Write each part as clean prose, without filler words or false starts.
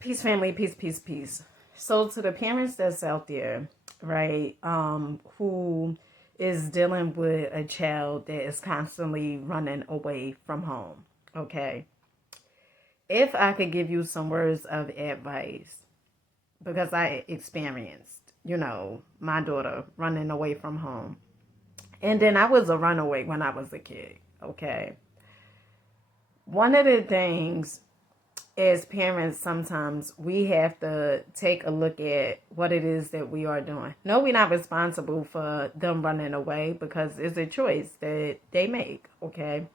Peace, family, peace, peace, peace. So to the parents that's out there, right, who is dealing with a child that is constantly running away from home, okay? If I could give you some words of advice, because I experienced, my daughter running away from home. And then I was a runaway when I was a kid, okay? One of the things as parents, sometimes we have to take a look at what it is that we are doing. No, we're not responsible for them running away because it's a choice that they make, okay?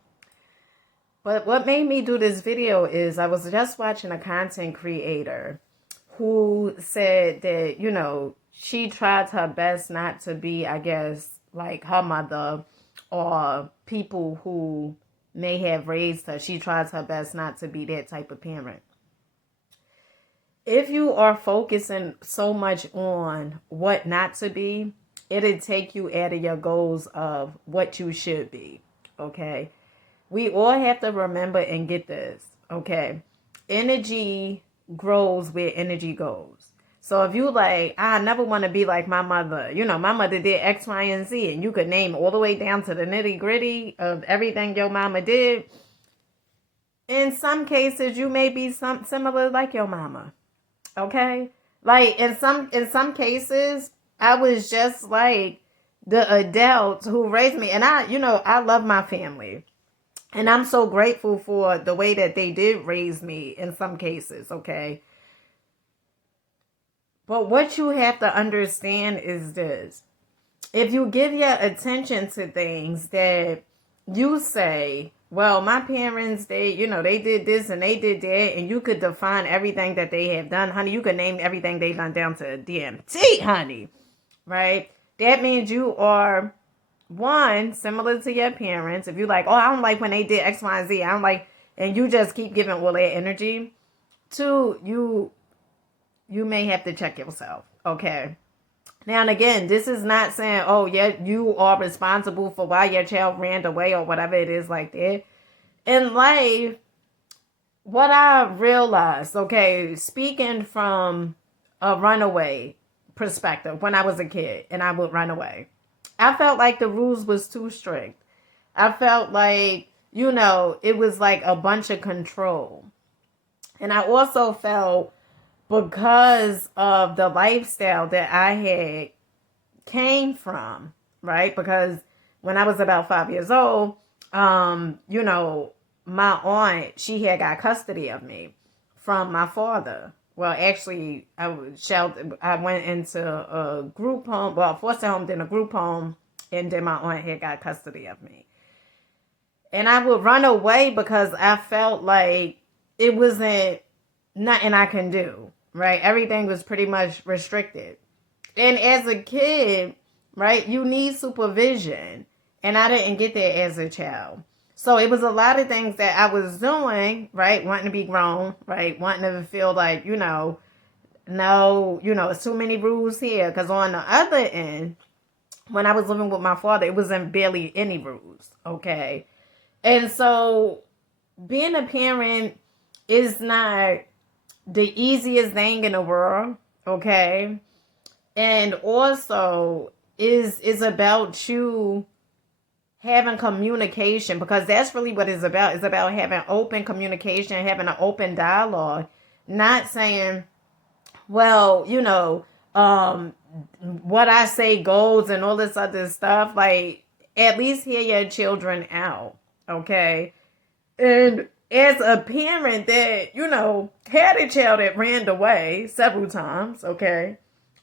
But what made me do this video is I was just watching a content creator who said that, she tried her best not to be, I guess, like her mother or people who may have raised her. She tries her best not to be that type of parent. If you are focusing so much on what not to be, it'll take you out of your goals of what you should be. Okay. We all have to remember and get this. Okay. Energy grows where energy goes. So if you like, I never want to be like my mother. My mother did X, Y, and Z, and you could name all the way down to the nitty gritty of everything your mama did. In some cases, you may be similar like your mama. Okay? Like in some cases, I was just like the adults who raised me. And I love my family. And I'm so grateful for the way that they did raise me in some cases, okay? But what you have to understand is this. If you give your attention to things that you say, well, my parents, they did this and they did that, and you could define everything that they have done, honey. You could name everything they've done down to DMT, honey, right? That means you are, one, similar to your parents. If you're like, oh, I don't like when they did X, Y, and Z, I don't like, and you just keep giving all that energy. Two, you may have to check yourself, okay? Now, and again, this is not saying, oh, yeah, you are responsible for why your child ran away or whatever it is like that. In life, what I realized, okay, speaking from a runaway perspective, when I was a kid and I would run away, I felt like the rules was too strict. I felt like, it was like a bunch of control. And I also felt because of the lifestyle that I had came from, right? Because when I was about 5 years old, my aunt, she had got custody of me from my father. Well, actually, I went into a group home, well, foster home, then a group home, and then my aunt had got custody of me. And I would run away because I felt like it wasn't nothing I can do, right? Everything was pretty much restricted. And as a kid, right, you need supervision. And I didn't get that as a child. So it was a lot of things that I was doing, right, wanting to be grown, right, wanting to feel like, no, it's too many rules here. Because on the other end, when I was living with my father, it wasn't barely any rules, okay? And so being a parent is not the easiest thing in the world, okay? And also is about you having communication, because that's really what it's about. It's about having open communication, having an open dialogue, not saying, well, what I say goes and all this other stuff. Like, at least hear your children out, okay? And as a parent that, had a child that ran away several times, okay?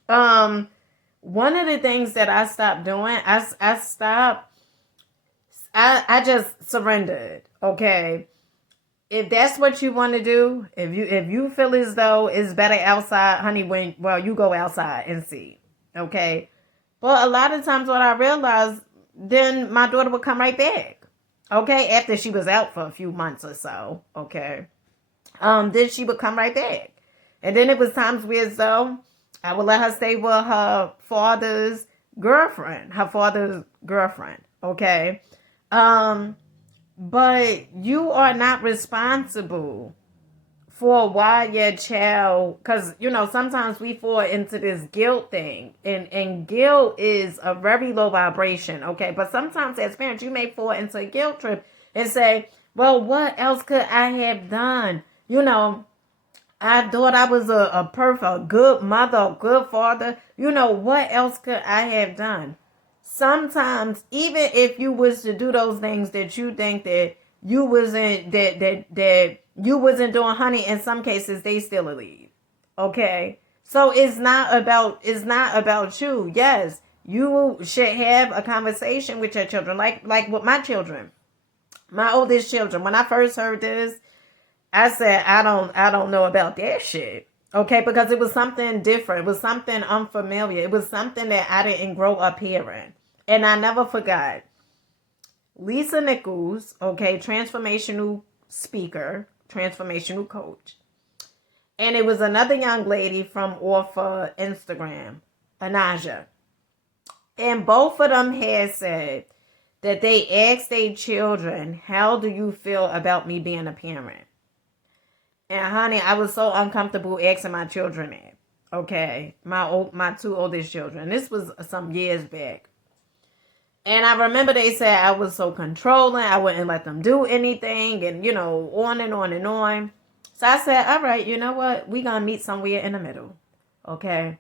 One of the things that I stopped doing, I just surrendered, okay? If that's what you want to do, if you feel as though it's better outside, honey, you go outside and see, okay? But a lot of times what I realized, then my daughter would come right back. Okay, after she was out for a few months or so, okay. Then she would come right back. And then it was times where though I would let her stay with her father's girlfriend, okay. But you are not responsible for why your child, because sometimes we fall into this guilt thing, and guilt is a very low vibration, okay? But sometimes as parents you may fall into a guilt trip and say, well, what else could I have done? I thought I was a perfect, good mother, a good father. What else could I have done? Sometimes, even if you was to do those things that you think that you wasn't that you wasn't doing, honey, in some cases they still leave. Okay? So it's not about you. Yes, you should have a conversation with your children, like with my children. My oldest children. When I first heard this, I said, I don't know about that shit. Okay, because it was something different. It was something unfamiliar. It was something that I didn't grow up hearing. And I never forgot. Lisa Nichols, okay, transformational speaker, transformational coach. And it was another young lady from off Instagram, Anaja. And both of them had said that they asked their children, how do you feel about me being a parent? And honey, I was so uncomfortable asking my children that. Okay, my two oldest children. This was some years back. And I remember they said I was so controlling. I wouldn't let them do anything, and on and on and on. So I said, all right, you know what? We gonna meet somewhere in the middle. Okay.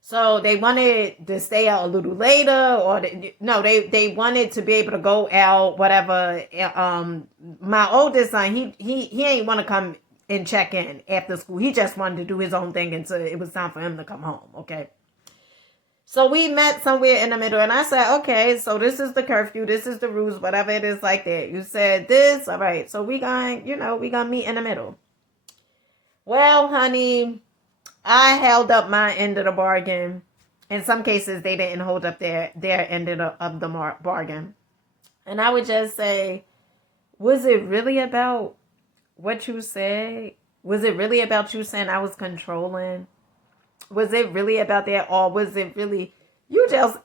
So they wanted to stay out a little later, or they wanted to be able to go out, whatever. My oldest son, he ain't want to come and check in after school. He just wanted to do his own thing until it was time for him to come home. Okay. So we met somewhere in the middle, and I said, okay, so this is the curfew, this is the rules, whatever it is like that. You said this, all right. So we gonna meet in the middle. Well, honey, I held up my end of the bargain. In some cases, they didn't hold up their end of the bargain. And I would just say, was it really about what you said? Was it really about you saying I was controlling? Was it really about that? Or was it really you just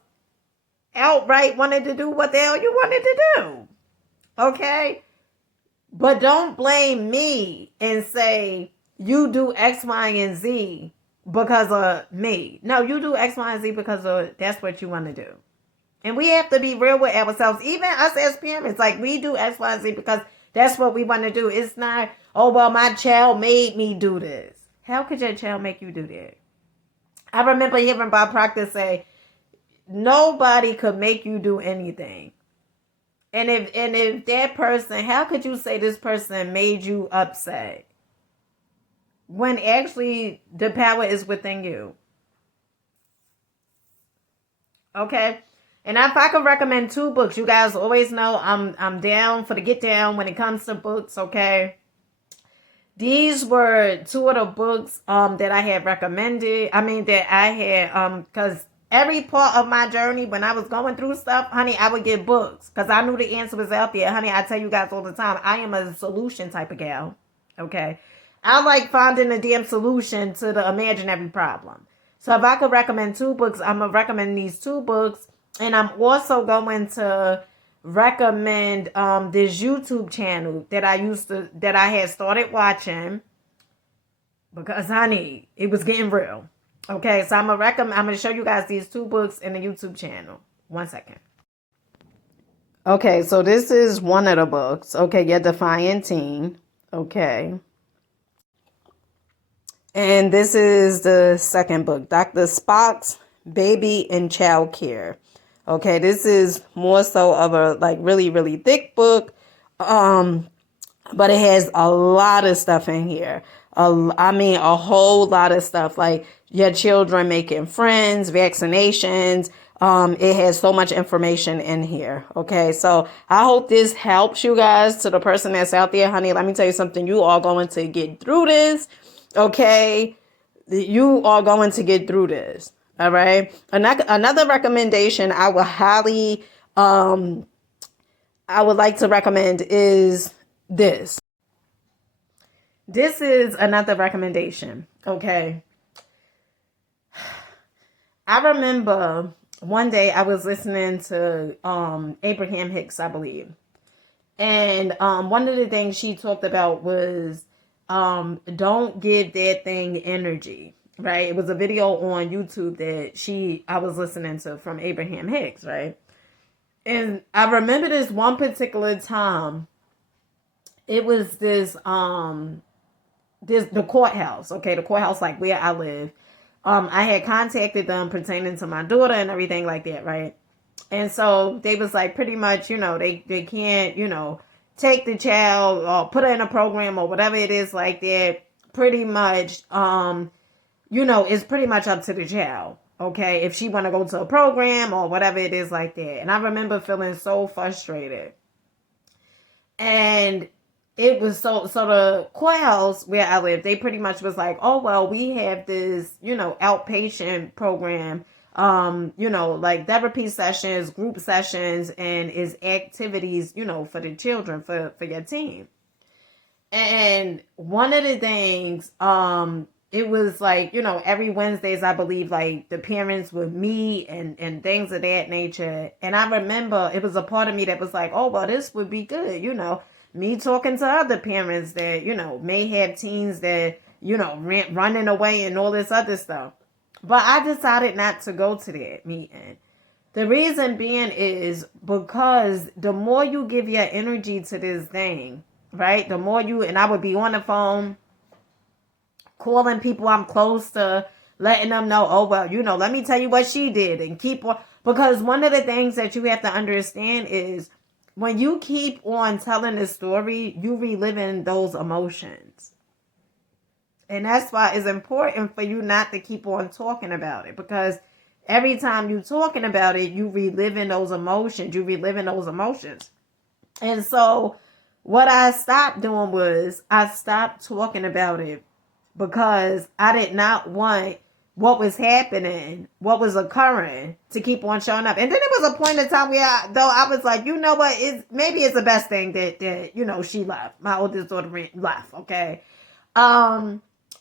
outright wanted to do what the hell you wanted to do? Okay? But don't blame me and say you do X, Y, and Z because of me. No, you do X, Y, and Z because of that's what you want to do. And we have to be real with ourselves. Even us as parents, like we do X, Y, and Z because that's what we want to do. It's not, oh, well, my child made me do this. How could your child make you do that? I remember hearing Bob Proctor say, nobody could make you do anything. And if that person, how could you say this person made you upset? When actually the power is within you. Okay? And if I could recommend 2 books, you guys always know I'm down for the get down when it comes to books, okay? These were 2 of the books that I had recommended. I mean, that I had, because every part of my journey, when I was going through stuff, honey, I would get books. Because I knew the answer was out there. Honey, I tell you guys all the time, I am a solution type of gal. Okay? I like finding a damn solution to the imaginary problem. So if I could recommend 2 books, I'm going to recommend these 2 books. And I'm also going to recommend this YouTube channel that I had started watching because honey, it was getting real. Okay, so I'm gonna show you guys these 2 books in the YouTube channel. 1 second. Okay, so this is one of the books. Okay, your Defiant Teen. Okay. And this is the second book, Dr. Spock's Baby and Child Care. Okay, this is more so of a really, really thick book. But it has a lot of stuff in here. A whole lot of stuff, like your children making friends, vaccinations. It has so much information in here. Okay, so I hope this helps you guys. To the person that's out there, honey, let me tell you something. You are going to get through this. Okay, you are going to get through this. All right. Another recommendation I would highly, I would like to recommend is this. This is another recommendation. Okay. I remember one day I was listening to Abraham Hicks, I believe. And one of the things she talked about was don't give that thing energy, right? It was a video on YouTube that I was listening to from Abraham Hicks, right? And I remember this one particular time. It was the courthouse, okay, the courthouse like where I live. I had contacted them pertaining to my daughter and everything like that, right? And so they was like pretty much, they can't, take the child or put her in a program or whatever it is like that. Pretty much, it's pretty much up to the child. Okay, if she want to go to a program or whatever it is like that. And I remember feeling so frustrated. And it was so the courthouse where I live, they pretty much was like, oh well, we have this, outpatient program, like therapy sessions, group sessions, and is activities, for the children, for your team. And one of the things, it was like, every Wednesdays, I believe, like the parents would meet and things of that nature. And I remember it was a part of me that was like, oh, well, this would be good. Me talking to other parents that, may have teens that, running away and all this other stuff. But I decided not to go to that meeting. The reason being is because the more you give your energy to this thing, right? The more and I would be on the phone calling people I'm close to, letting them know, oh, well, let me tell you what she did and keep on. Because one of the things that you have to understand is when you keep on telling the story, you reliving those emotions. And that's why it's important for you not to keep on talking about it, because every time you're talking about it, you reliving those emotions. And so what I stopped doing was I stopped talking about it because I did not want what was happening, what was occurring to keep on showing up. And then there was a point in time where I was like, you know what, maybe it's the best thing that she left. My oldest daughter left, okay?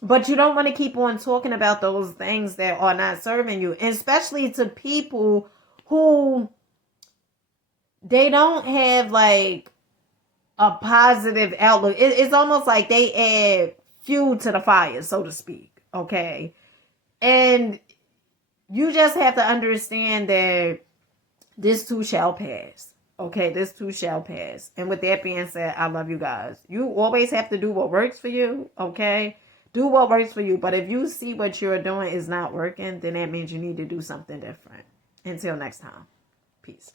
But you don't want to keep on talking about those things that are not serving you, and especially to people who they don't have like a positive outlook. It's almost like they add fuel to the fire, so to speak. Okay. And you just have to understand that this too shall pass. Okay. This too shall pass. And with that being said, I love you guys. You always have to do what works for you. Okay. Do what works for you. But if you see what you're doing is not working, then that means you need to do something different. Until next time. Peace.